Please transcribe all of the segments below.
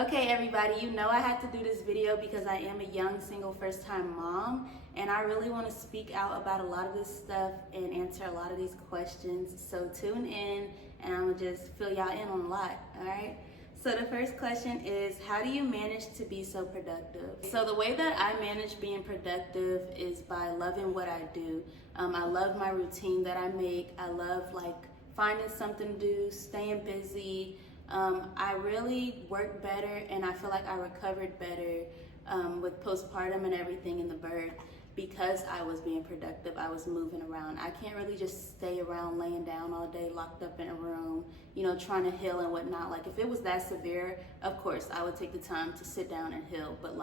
Okay, everybody, you know I had to do this video because I am a young single first-time mom, and I really want to speak out about a lot of this stuff and answer a lot of these questions. So tune in and I'm gonna just fill y'all in on a lot. All right, so the first question is, how do you manage to be so productive? So the way that I manage being productive is by loving what I do. I love my routine that I make. I love finding something to do, staying busy. I really work better, and I feel like I recovered better with postpartum and everything in the birth because I was being productive. I was moving around. I can't really just stay around laying down all day locked up in a room, trying to heal and whatnot. Like if it was that severe, of course I would take the time to sit down and heal, but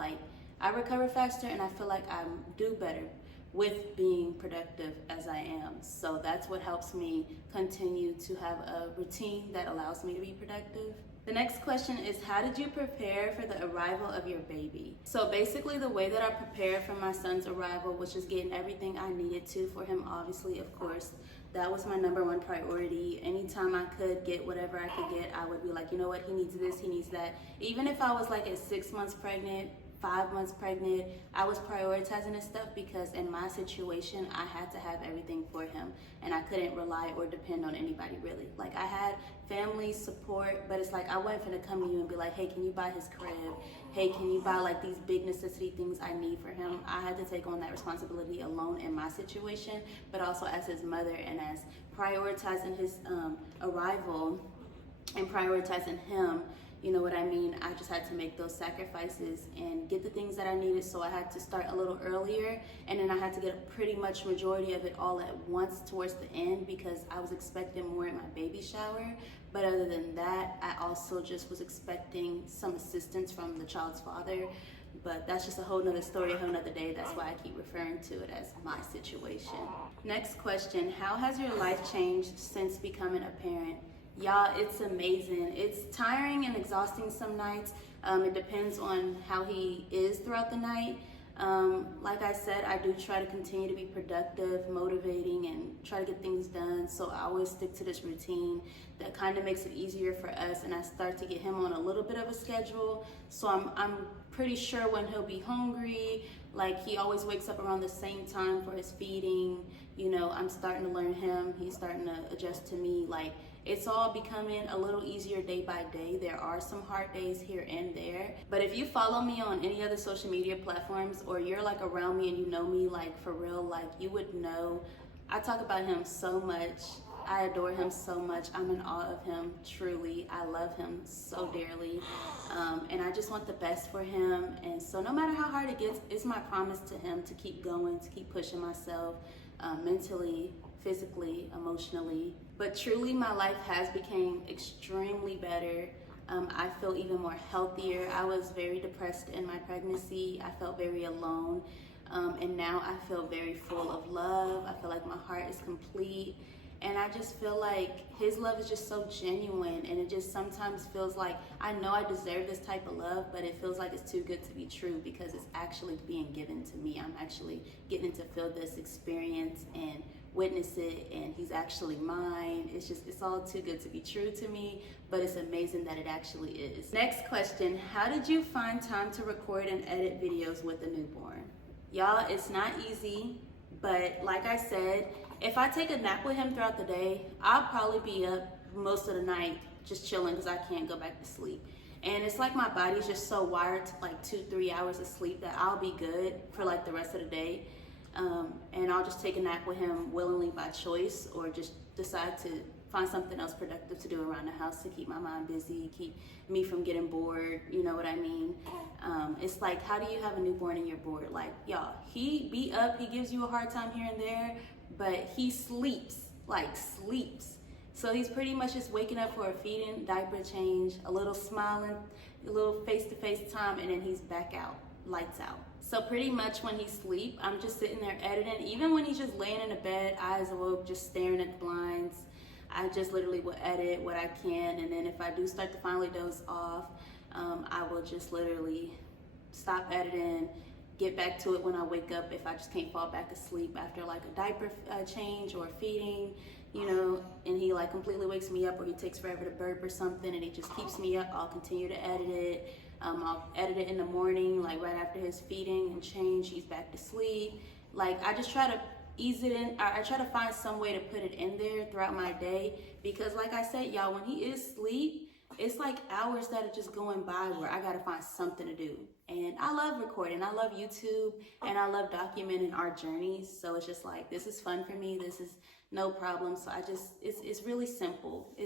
I recover faster and I feel like I do better with being productive as I am. So that's what helps me continue to have a routine that allows me to be productive. The next question is, how did you prepare for the arrival of your baby? So basically the way that I prepared for my son's arrival was just getting everything I needed to for him, obviously, of course. That was my number one priority. Anytime I could get whatever I could get, I would be like, you know what, he needs this, he needs that. Even if I was at 6 months pregnant, 5 months pregnant, I was prioritizing this stuff because in my situation, I had to have everything for him and I couldn't rely or depend on anybody really. I had family support, but it's I wasn't gonna come to you and be like, hey, can you buy his crib? Hey, can you buy these big necessity things I need for him? I had to take on that responsibility alone in my situation, but also as his mother and as prioritizing his arrival and prioritizing him. You know what I mean? I just had to make those sacrifices and get the things that I needed. So I had to start a little earlier, and then I had to get pretty much majority of it all at once towards the end because I was expecting more at my baby shower. But other than that, I also just was expecting some assistance from the child's father. But that's just a whole nother story, a whole nother day. That's why I keep referring to it as my situation. Next question, how has your life changed since becoming a parent? Y'all, it's amazing. It's tiring and exhausting some nights. It depends on how he is throughout the night. Like I said, I do try to continue to be productive, motivating, and try to get things done. So I always stick to this routine that kind of makes it easier for us, and I start to get him on a little bit of a schedule. So I'm pretty sure when he'll be hungry, he always wakes up around the same time for his feeding. I'm starting to learn him. He's starting to adjust to me. It's all becoming a little easier day by day. There are some hard days here and there. But if you follow me on any other social media platforms, or you're around me and you know me for real, you would know I talk about him so much. I adore him so much. I'm in awe of him, truly. I love him so dearly. And I just want the best for him. And so no matter how hard it gets, it's my promise to him to keep going, to keep pushing myself mentally, physically, emotionally. But truly my life has become extremely better. I feel even more healthier. I was very depressed in my pregnancy. I felt very alone. And now I feel very full of love. I feel like my heart is complete. And I just feel like his love is just so genuine, and it just sometimes feels like I know I deserve this type of love, but it feels like it's too good to be true because it's actually being given to me. I'm actually getting to feel this experience and witness it, and he's actually mine. It's all too good to be true to me, but it's amazing that it actually is. Next question, how did you find time to record and edit videos with a newborn? Y'all, it's not easy, but like I said, if I take a nap with him throughout the day, I'll probably be up most of the night just chilling because I can't go back to sleep. And it's my body's just so wired to 2-3 hours of sleep that I'll be good for the rest of the day. And I'll just take a nap with him willingly by choice, or just decide to find something else productive to do around the house to keep my mind busy, keep me from getting bored, you know what I mean? It's how do you have a newborn and you're bored? Y'all, he be up, he gives you a hard time here and there, but he sleeps, sleeps. So he's pretty much just waking up for a feeding, diaper change, a little smiling, a little face-to-face time, and then he's back out, lights out. So pretty much when he sleep, I'm just sitting there editing. Even when he's just laying in the bed, eyes awoke, just staring at the blinds, I just literally will edit what I can. And then if I do start to finally doze off, I will just literally stop editing, get back to it when I wake up if I just can't fall back asleep after a diaper change or feeding, and he completely wakes me up, or he takes forever to burp or something and he just keeps me up. I'll continue to edit it. I'll edit it in the morning, like right after his feeding and change, he's back to sleep. Like I just try to ease it in. I try to find some way to put it in there throughout my day, because like I said, y'all, when he is asleep, it's like hours that are just going by where I gotta find something to do. And I love recording, I love YouTube, and I love documenting our journeys. So it's just like, this is fun for me, this is no problem. So it's really simple.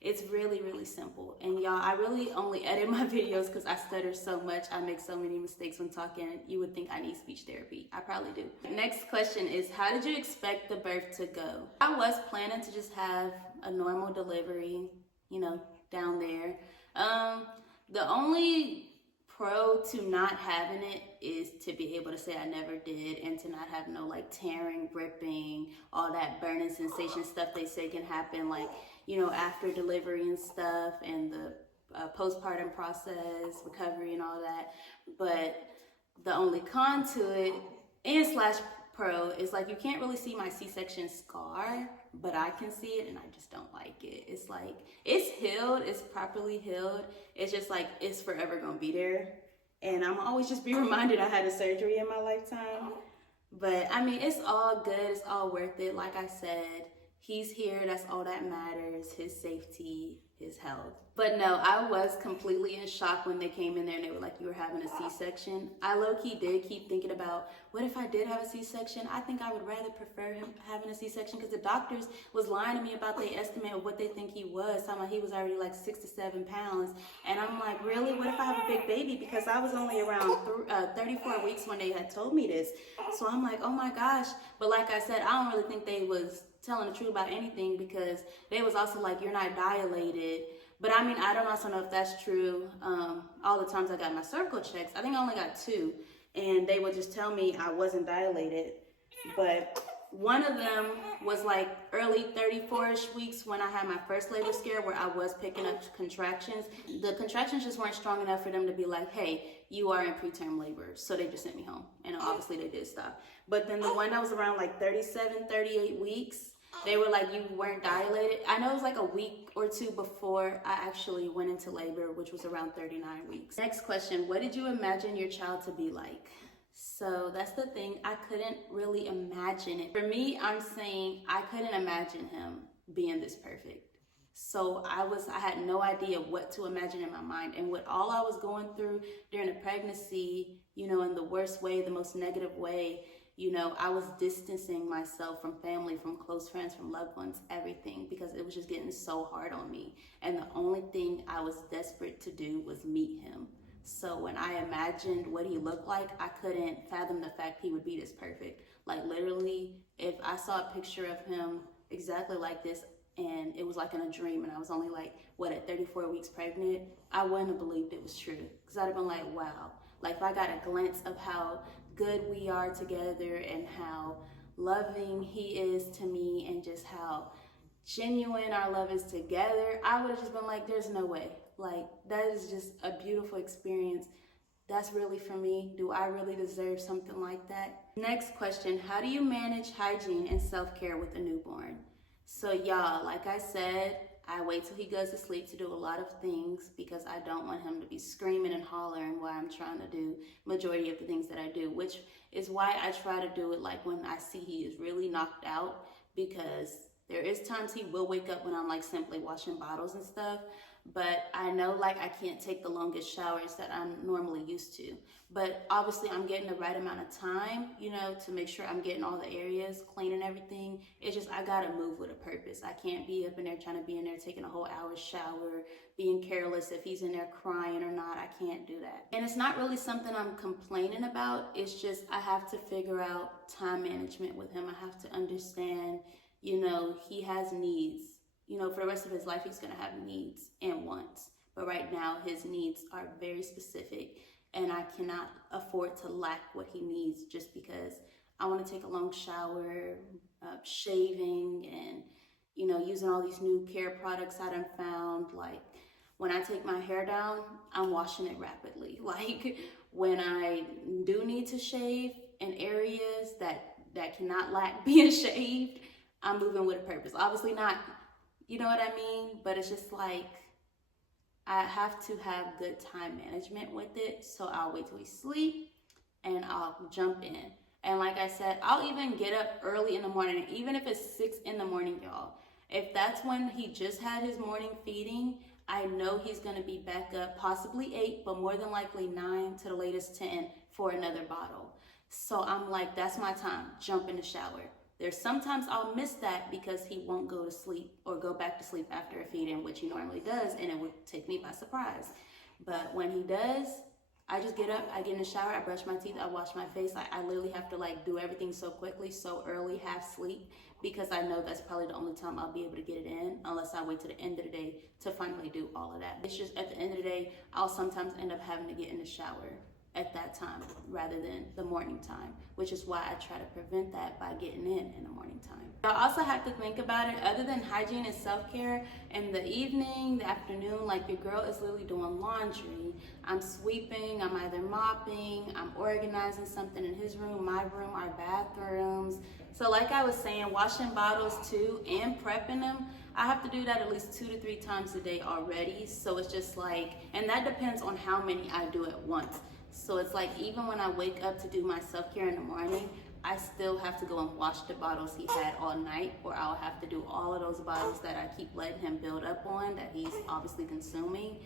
It's really, really simple. And y'all, I really only edit my videos because I stutter so much. I make so many mistakes when talking. You would think I need speech therapy. I probably do. Next question is, how did you expect the birth to go? I was planning to just have a normal delivery, you know, down there. The only pro to not having it is to be able to say I never did, and to not have no like tearing, ripping, all that burning sensation stuff they say can happen, like, you know, after delivery and stuff, and the postpartum process, recovery and all that. But the only con to it, and slash pro, is like you can't really see my C-section scar, but I can see it, and I just don't like it. It's like, it's healed, it's properly healed. It's just like, it's forever gonna be there. And I'm always just be reminded I had a surgery in my lifetime. But I mean, it's all good, it's all worth it. Like I said, he's here, that's all that matters, his safety, his health. But no, I was completely in shock when they came in there and they were like, you were having a C-section. I low-key did keep thinking about, what if I did have a C-section? I think I would rather prefer him having a C-section, because the doctors was lying to me about the estimate of what they think he was, talking about he was already like 6 to 7 pounds. And I'm like, really? What if I have a big baby? Because I was only around 34 weeks when they had told me this. So I'm like, oh my gosh. But like I said, I don't really think they was telling the truth about anything, because they was also like, you're not dilated. But I mean, I don't also know if that's true. All the times I got my cervical checks, I think I only got 2, and they would just tell me I wasn't dilated. But one of them was like early 34-ish weeks when I had my first labor scare, where I was picking up contractions. The contractions just weren't strong enough for them to be like, hey, you are in preterm labor. So they just sent me home, and obviously they did stop. But then the one that was around like 37, 38 weeks, they were like, you weren't dilated. I know it was like a week or 2 before I actually went into labor, which was around 39 weeks. Next question, what did you imagine your child to be like? So that's the thing, I couldn't really imagine it. For me, I'm saying I couldn't imagine him being this perfect. So I had no idea what to imagine in my mind. And with all I was going through during the pregnancy, you know, in the worst way, the most negative way, you know, I was distancing myself from family, from close friends, from loved ones, everything, because it was just getting so hard on me. And the only thing I was desperate to do was meet him. So when I imagined what he looked like, I couldn't fathom the fact he would be this perfect. Like literally, if I saw a picture of him exactly like this, and it was like in a dream, and I was only like, what, at 34 weeks pregnant, I wouldn't have believed it was true. Because I'd have been like, wow. Like if I got a glimpse of how good we are together, and how loving he is to me, and just how genuine our love is together, I would have just been like, there's no way. Like, that is just a beautiful experience. That's really for me. Do I really deserve something like that? Next question, how do you manage hygiene and self-care with a newborn? So y'all, like I said, I wait till he goes to sleep to do a lot of things, because I don't want him to be screaming and hollering while I'm trying to do majority of the things that I do, which is why I try to do it like when I see he is really knocked out, because there is times he will wake up when I'm like simply washing bottles and stuff. But I know like I can't take the longest showers that I'm normally used to. But obviously I'm getting the right amount of time, you know, to make sure I'm getting all the areas clean and everything. It's just, I gotta move with a purpose. I can't be up in there trying to be in there taking a whole hour's shower, being careless if he's in there crying or not. I can't do that. And it's not really something I'm complaining about. It's just, I have to figure out time management with him. I have to understand, you know, he has needs. You know, for the rest of his life, he's gonna have needs and wants. But right now, his needs are very specific, and I cannot afford to lack what he needs just because I wanna take a long shower, shaving, and, you know, using all these new care products I done found. Like, when I take my hair down, I'm washing it rapidly. Like, when I do need to shave in areas that cannot lack being shaved, I'm moving with a purpose. Obviously not, you know what I mean? But it's just like, I have to have good time management with it. So I'll wait till we sleep and I'll jump in. And like I said, I'll even get up early in the morning, even if it's 6 in the morning, y'all. If that's when he just had his morning feeding, I know he's gonna be back up, possibly 8, but more than likely 9 to the latest 10 for another bottle. So I'm like, that's my time, jump in the shower. There's sometimes I'll miss that because he won't go to sleep or go back to sleep after a feeding, which he normally does, and it would take me by surprise. But when he does, I just get up, I get in the shower, I brush my teeth, I wash my face. I literally have to like do everything so quickly, so early, half sleep, because I know that's probably the only time I'll be able to get it in, unless I wait to the end of the day to finally do all of that. It's just at the end of the day, I'll sometimes end up having to get in the shower at that time rather than the morning time, which is why I try to prevent that by getting in the morning time. I also have to think about it, other than hygiene and self-care, in the evening, the afternoon, like your girl is literally doing laundry. I'm sweeping, I'm either mopping, I'm organizing something in his room, my room, our bathrooms. So like I was saying, washing bottles too and prepping them, I have to do that at least 2 to 3 times a day already. So it's just like, and that depends on how many I do at once. So it's like, even when I wake up to do my self-care in the morning, I still have to go and wash the bottles he had all night, or I'll have to do all of those bottles that I keep letting him build up on that he's obviously consuming.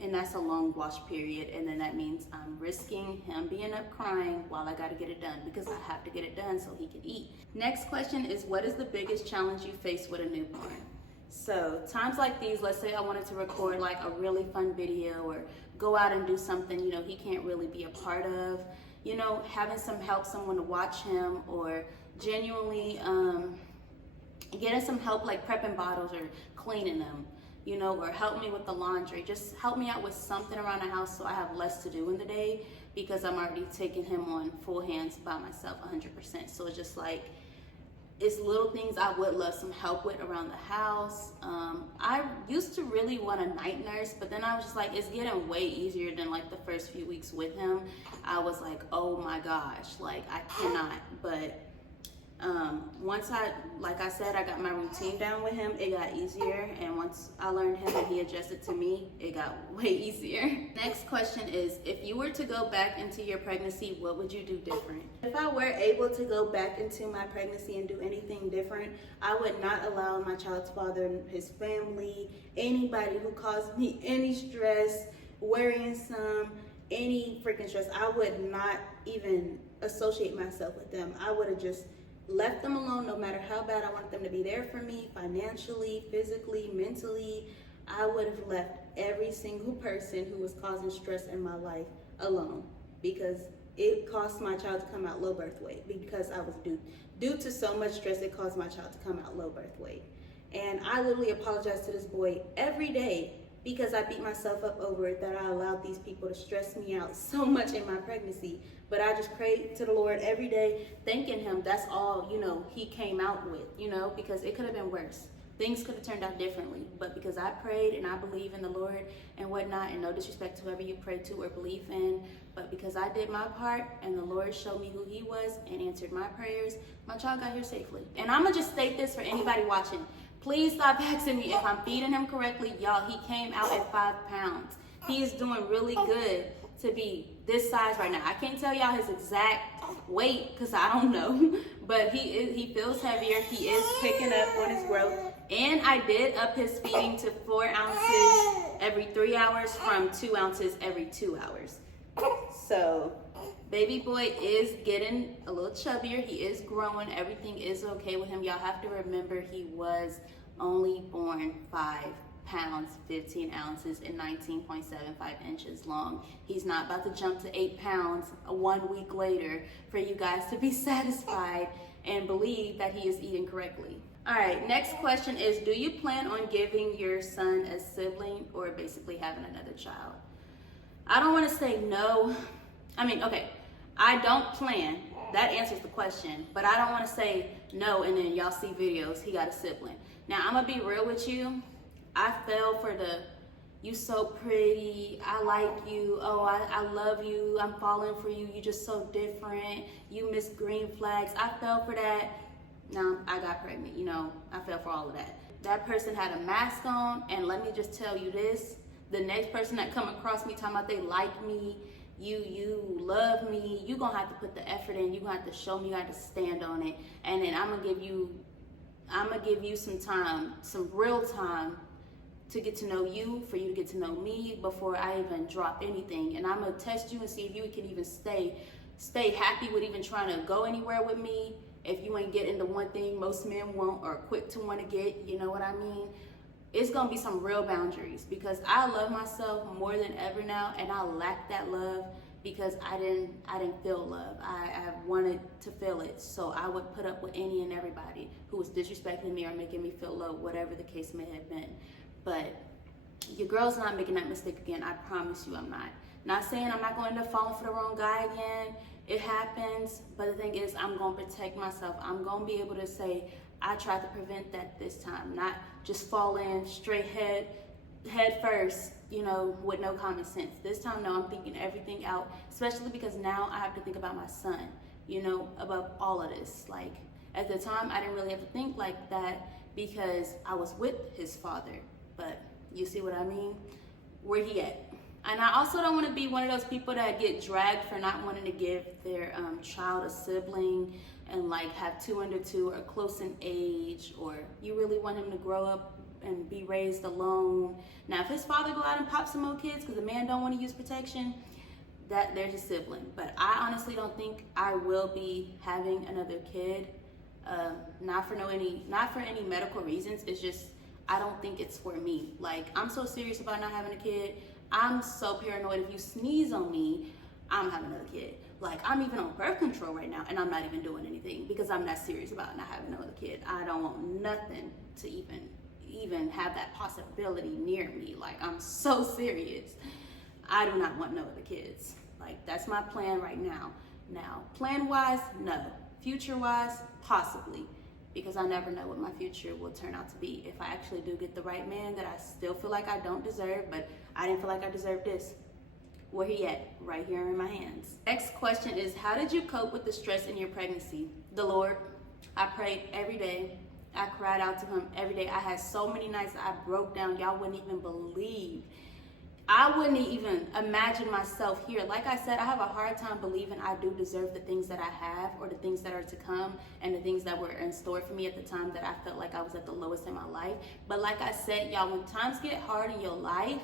And that's a long wash period, and then that means I'm risking him being up crying while I gotta get it done, because I have to get it done so he can eat. Next question is, what is the biggest challenge you face with a newborn? So times like these, let's say I wanted to record like a really fun video or go out and do something, you know, he can't really be a part of, you know, having some help, someone to watch him, or genuinely getting some help like prepping bottles or cleaning them, you know, or help me with the laundry. Just help me out with something around the house so I have less to do in the day, because I'm already taking him on full hands by myself 100%. So it's just like, it's little things I would love some help with around the house. I used to really want a night nurse, but then I was just like, it's getting way easier than like the first few weeks with him. I was like, oh my gosh, like I cannot. But once like I said, I got my routine down with him, it got easier. And once I learned him and he adjusted to me, it got way easier. Next question is, if you were to go back into your pregnancy, what would you do different? If I were able to go back into my pregnancy and do anything different, I would not allow my child's father, his family, anybody who caused me any stress, worrisome, any freaking stress, I would not even associate myself with them. I would have just left them alone, no matter how bad I wanted them to be there for me, financially, physically, mentally. I would have left every single person who was causing stress in my life alone, because it caused my child to come out low birth weight, because I was due to so much stress, it caused my child to come out low birth weight. And I literally apologize to this boy every day, because I beat myself up over it, that I allowed these people to stress me out so much in my pregnancy. But I just prayed to the Lord every day, thanking him. That's all, you know, he came out with, you know, because it could have been worse. Things could have turned out differently. But because I prayed and I believe in the Lord and whatnot, and no disrespect to whoever you pray to or believe in, but because I did my part and the Lord showed me who he was and answered my prayers, my child got here safely. And I'm going to just state this for anybody watching. Please stop asking me if I'm feeding him correctly. Y'all, he came out at 5 pounds. He is doing really good to be this size right now. I can't tell y'all his exact weight because I don't know, but he feels heavier. He is picking up on his growth. And I did up his feeding to 4 ounces every 3 hours from 2 ounces every 2 hours. So baby boy is getting a little chubbier. He is growing. Everything is okay with him. Y'all have to remember he was only born 5 pounds, 15 ounces, and 19.75 inches long. He's not about to jump to 8 pounds 1 week later for you guys to be satisfied and believe that he is eating correctly. All right, next question is, do you plan on giving your son a sibling or basically having another child? I don't want to say no. I mean, okay, I don't plan. That answers the question, but I don't want to say no and then y'all see videos, he got a sibling. Now, I'm going to be real with you. I fell for the, you so pretty, I like you, oh, I love you, I'm falling for you, you just so different, you miss green flags. I fell for that. Now, I got pregnant, you know, I fell for all of that. That person had a mask on, and let me just tell you this, the next person that come across me talking about they like me, you love me, you gonna have to put the effort in, you gonna have to show me, you have to stand on it. And then I'm gonna give you some time, some real time to get to know you, for you to get to know me before I even drop anything. And I'm gonna test you and see if you can even stay happy with even trying to go anywhere with me if you ain't getting the one thing most men want or quick to want to get, you know what I mean? It's gonna be some real boundaries, because I love myself more than ever now, and I lack that love because I didn't feel love. I wanted to feel it, so I would put up with any and everybody who was disrespecting me or making me feel low, whatever the case may have been. But your girl's not making that mistake again. I promise you I'm not. Not saying I'm not going to fall for the wrong guy again. It happens, but the thing is, I'm gonna protect myself. I'm gonna be able to say, I tried to prevent that this time, not just fall in straight head first, you know, with no common sense. This time, no, I'm thinking everything out, especially because now I have to think about my son, you know, above all of this. Like, at the time, I didn't really have to think like that because I was with his father, but you see what I mean? Where he at? And I also don't want to be one of those people that get dragged for not wanting to give their child a sibling and like have 2 under 2 or close in age, or you really want him to grow up and be raised alone. Now, if his father go out and pop some more kids because the man don't want to use protection, that there's a sibling. But I honestly don't think I will be having another kid. Not for any medical reasons. It's just I don't think it's for me. Like, I'm so serious about not having a kid. I'm so paranoid if you sneeze on me, I'm having another kid. Like, I'm even on birth control right now and I'm not even doing anything because I'm not serious about not having another kid. I don't want nothing to even have that possibility near me. Like, I'm so serious. I do not want no other kids. Like, that's my plan right now. Now, plan-wise, no. Future-wise, possibly. Because I never know what my future will turn out to be. If I actually do get the right man that I still feel like I don't deserve, but I didn't feel like I deserved this. Where he at? Right here in my hands. Next question is, how did you cope with the stress in your pregnancy? The Lord. I prayed every day. I cried out to him every day. I had so many nights I broke down. Y'all wouldn't even believe. I wouldn't even imagine myself here. Like I said, I have a hard time believing I do deserve the things that I have, or the things that are to come, and the things that were in store for me at the time that I felt like I was at the lowest in my life. But like I said, y'all, when times get hard in your life,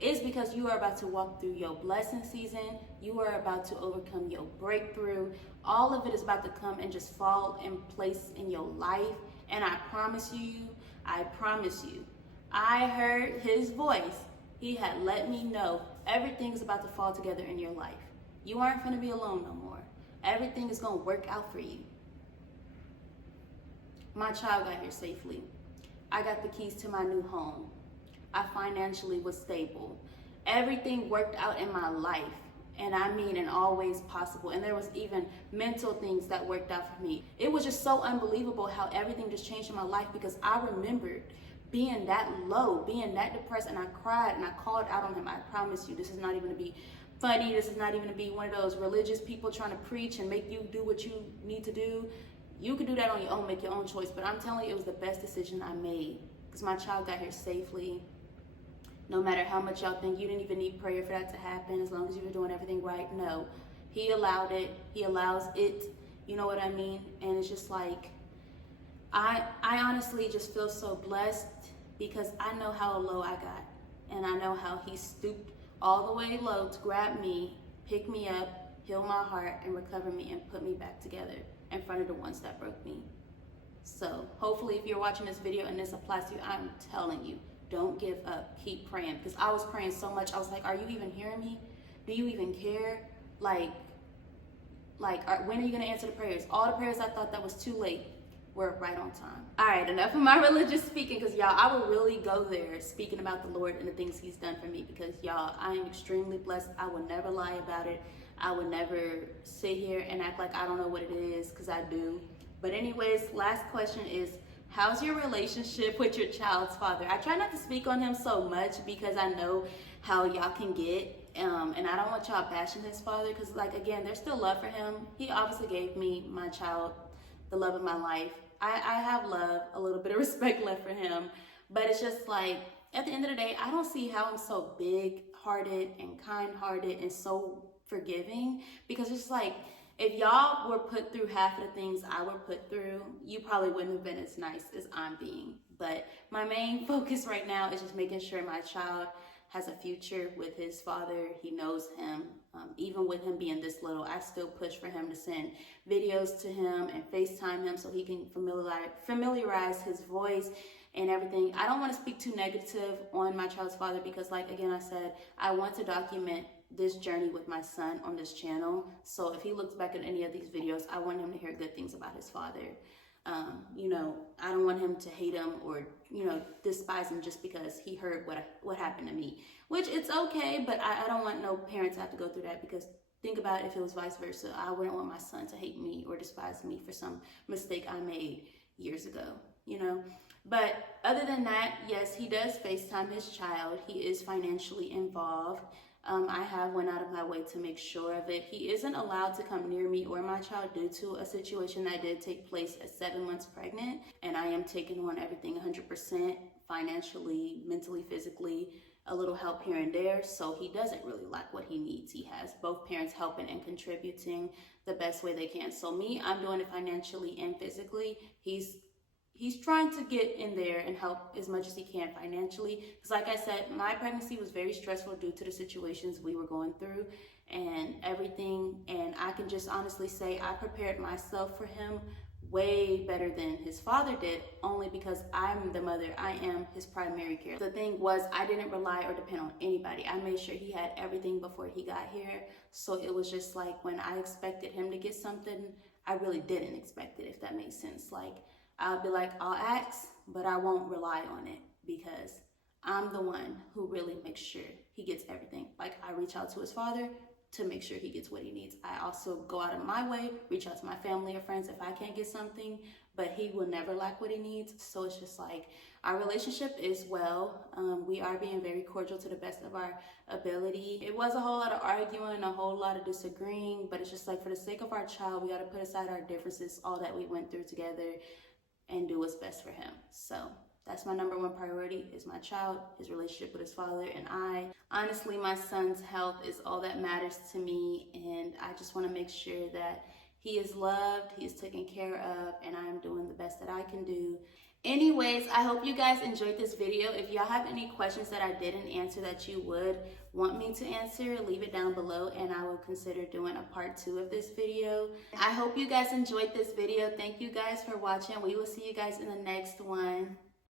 it's because you are about to walk through your blessing season. You are about to overcome your breakthrough. All of it is about to come and just fall in place in your life. And I promise you, I heard his voice. He had let me know everything's about to fall together in your life. You aren't going to be alone no more. Everything is going to work out for you. My child got here safely. I got the keys to my new home. I financially was stable. Everything worked out in my life. And I mean in all ways possible. And there was even mental things that worked out for me. It was just so unbelievable how everything just changed in my life, because I remembered being that low, being that depressed, and I cried and I called out on him. I promise you, this is not even to be funny. This is not even to be one of those religious people trying to preach and make you do what you need to do. You can do that on your own, make your own choice. But I'm telling you, it was the best decision I made, because my child got here safely. No matter how much y'all think you didn't even need prayer for that to happen, as long as you were doing everything right. No, he allowed it. He allows it. You know what I mean? And it's just like, I honestly just feel so blessed, because I know how low I got, and I know how he stooped all the way low to grab me, pick me up, heal my heart, and recover me and put me back together in front of the ones that broke me. So hopefully if you're watching this video and this applies to you, I'm telling you, don't give up. Keep praying, because I was praying so much. I was like, are you even hearing me? Do you even care? Like, when are you going to answer the prayers? All the prayers I thought that was too late were right on time. All right, enough of my religious speaking, because y'all, I will really go there speaking about the Lord and the things he's done for me, because y'all, I am extremely blessed. I will never lie about it. I will never sit here and act like I don't know what it is, because I do. But anyways, last question is, how's your relationship with your child's father? I try not to speak on him so much because I know how y'all can get, and I don't want y'all bashing his father, because like, again, there's still love for him. He obviously gave me my child the love of my life. I have love, a little bit of respect left for him, but it's just like, at the end of the day, I don't see how I'm so big-hearted and kind-hearted and so forgiving, because it's like, if y'all were put through half of the things I were put through, you probably wouldn't have been as nice as I'm being. But my main focus right now is just making sure my child has a future with his father. He knows him. Even with him being this little, I still push for him to send videos to him and FaceTime him so he can familiarize his voice and everything. I don't want to speak too negative on my child's father because, like, again, I said, I want to document this journey with my son on this channel. So if he looks back at any of these videos, I want him to hear good things about his father. You know, I don't want him to hate him or, you know, despise him just because he heard what happened to me, which it's okay, but I don't want no parents to have to go through that, because think about it, if it was vice versa. I wouldn't want my son to hate me or despise me for some mistake I made years ago, you know. But other than that, yes, he does FaceTime his child. He is financially involved. I have went out of my way to make sure of it. He isn't allowed to come near me or my child due to a situation that did take place at 7 months pregnant. And I am taking on everything 100% financially, mentally, physically, a little help here and there. So he doesn't really lack what he needs. He has both parents helping and contributing the best way they can. So me, I'm doing it financially and physically. He's trying to get in there and help as much as he can financially. Because like I said, my pregnancy was very stressful due to the situations we were going through and everything. And I can just honestly say I prepared myself for him way better than his father did, only because I'm the mother. I am his primary care. The thing was, I didn't rely or depend on anybody. I made sure he had everything before he got here. So it was just like, when I expected him to get something, I really didn't expect it, if that makes sense. Like, I'll be like, I'll ask, but I won't rely on it, because I'm the one who really makes sure he gets everything. Like, I reach out to his father to make sure he gets what he needs. I also go out of my way, reach out to my family or friends if I can't get something, but he will never lack what he needs. So it's just like, our relationship is well. We are being very cordial to the best of our ability. It was a whole lot of arguing, a whole lot of disagreeing, but it's just like, for the sake of our child, we got to put aside our differences, all that we went through together, and do what's best for him. So that's my number one priority, is my child, his relationship with his father, and I. Honestly, my son's health is all that matters to me, and I just want to make sure that he is loved, he is taken care of, and I am doing the best that I can do. Anyways, I hope you guys enjoyed this video. If y'all have any questions that I didn't answer that you would want me to answer, leave it down below and I will consider doing a part 2 of this video. I hope you guys enjoyed this video. Thank you guys for watching. We will see you guys in the next one.